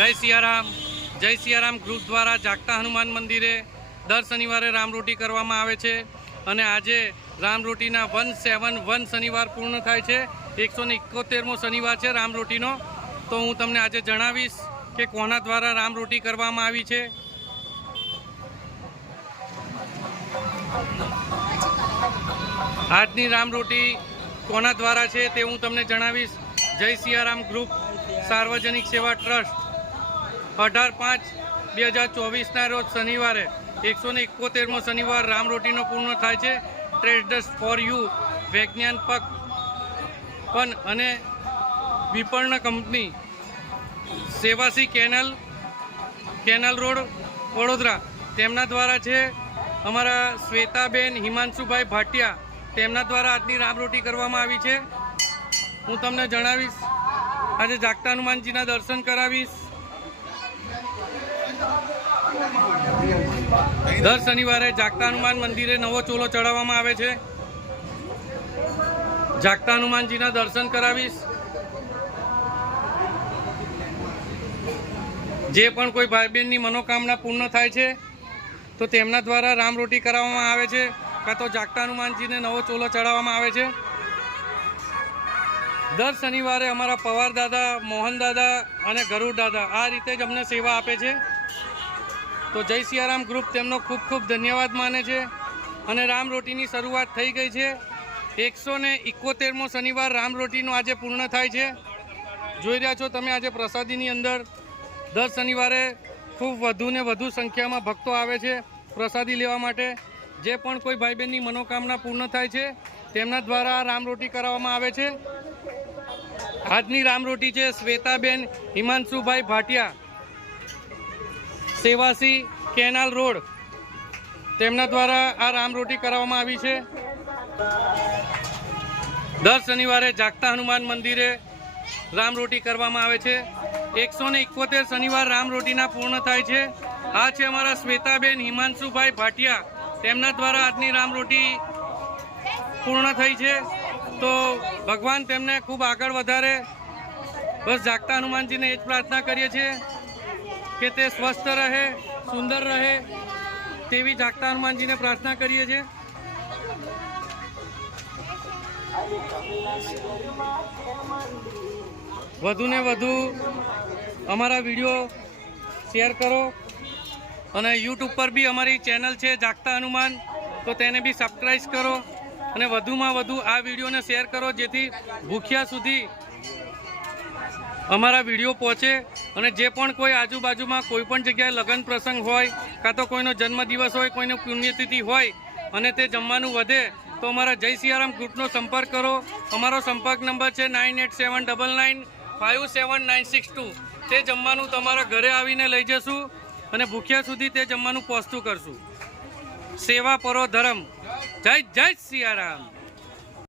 જય સિયારામ ગ્રુપ દ્વારા જાગતા હનુમાન મંદિરે દર શનિવારે રામરોટી કરવામાં આવે છે અને આજે રામરોટીના 171 શનિવાર પૂર્ણ થાય છે। 171મો શનિવાર છે રામરોટીનો। તો હું તમને આજે જણાવીશ કે કોના દ્વારા રામરોટી કરવામાં આવી છે। આજની રામરોટી કોના દ્વારા છે તે હું તમને જણાવીશ। જય સિયારામ ગ્રુપ સાર્વજનિક સેવા ટ્રસ્ટ 18/5/2024ના રોજ શનિવારે 171મો શનિવાર રામરોટીનો પૂર્ણ થાય છે। ટ્રેડર્સ ફોર યુ વિજ્ઞાન પન અને વિપણન કંપની સેવાસી કેનાલ રોડ વડોદરા તેમના દ્વારા છે। અમારા શ્વેતાબેન હિમાંશુભાઈ ભાટિયા તેમના દ્વારા આજની રામરોટી કરવામાં આવી છે। હું તમને જણાવીશ આજે જાગતા હનુમાનજીના દર્શન કરાવીશ। દર શનિવારે જાગતા હનુમાન મંદિરે નવો ચોલો ચડાવવામાં આવે છે। જાગતા હનુમાનજીના દર્શન કરાવીશ। જે પણ કોઈ ભાઈ બહેનની મનોકામના પૂર્ણ થાય છે તો તેમના દ્વારા રામરોટી કરાવવામાં આવે છે, કાં તો જાગતા હનુમાનજીને નવો ચોલો ચડાવવામાં આવે છે। દર શનિવારે અમારા પવાર દાદા, મોહન દાદા અને ગરુડ દાદા આ રીતે જ અમને સેવા આપે છે। તો જય સિયારામ ગ્રુપ તેમનો ખૂબ ખૂબ ધન્યવાદ માને છે અને રામરોટીની શરૂઆત થઈ ગઈ છે। 171મો શનિવાર રામરોટીનો આજે પૂર્ણ થાય છે। જોઈ રહ્યા છો તમે આજે પ્રસાદીની અંદર દર શનિવારે ખૂબ વધુ ને વધુ સંખ્યામાં ભક્તો આવે છે પ્રસાદી લેવા માટે। જે પણ કોઈ ભાઈ બહેનની મનોકામના પૂર્ણ થાય છે તેમના દ્વારા રામરોટી કરાવવામાં આવે છે। આજની રામરોટી છે શ્વેતાબેન હિમાંશુભાઈ ભાટિયા, સેવાસી કેનાલ રોડ, તેમના દ્વારા આ રામરોટી કરાવવામાં આવી છે। દર શનિવારે જાગતા હનુમાન મંદિરે રામરોટી કરવામાં આવે છે। 171 શનિવાર રામરોટીના પૂર્ણ થાય છે। આ છે અમારા શ્વેતાબેન હિમાંશુભાઈ ભાટિયા, તેમના દ્વારા આજની રામરોટી પૂર્ણ થઈ છે। તો ભગવાન તેમને ખૂબ આગળ વધારે। બસ જાગતા હનુમાનજીને એ જ પ્રાર્થના કરીએ છીએ કે તે સ્વસ્થ રહે, સુંદર રહે, તેવી જાગતા હનુમાનજીને પ્રાર્થના કરીએ છીએ। વધુને વધુ અમારા વિડીયો શેર કરો અને યુટ્યુબ પર બી અમારી ચેનલ છે જાગતા હનુમાન, તો તેને બી સબસ્ક્રાઈબ કરો અને વધુમાં વધુ આ વિડીયોને શેર કરો, જેથી ભૂખ્યા સુધી અમારા વિડીયો પહોંચે। અને જે પણ કોઈ આજુબાજુમાં કોઈ પણ જગ્યાએ લગ્ન પ્રસંગ હોય, કાં તો કોઈનો જન્મદિવસ હોય, કોઈનો પુણ્યતિથિ હોય અને તે જમવાનું વધે તો અમારા જય સિયારામ ગ્રુપનો સંપર્ક કરો। અમારો સંપર્ક નંબર છે 9879957962। તે જમવાનું તમારા ઘરે આવીને લઈ જશું અને ભૂખ્યા સુધી તે જમવાનું પહોંચતું કરશું। સેવા પરો ધર્મ। જય જય સિયારામ।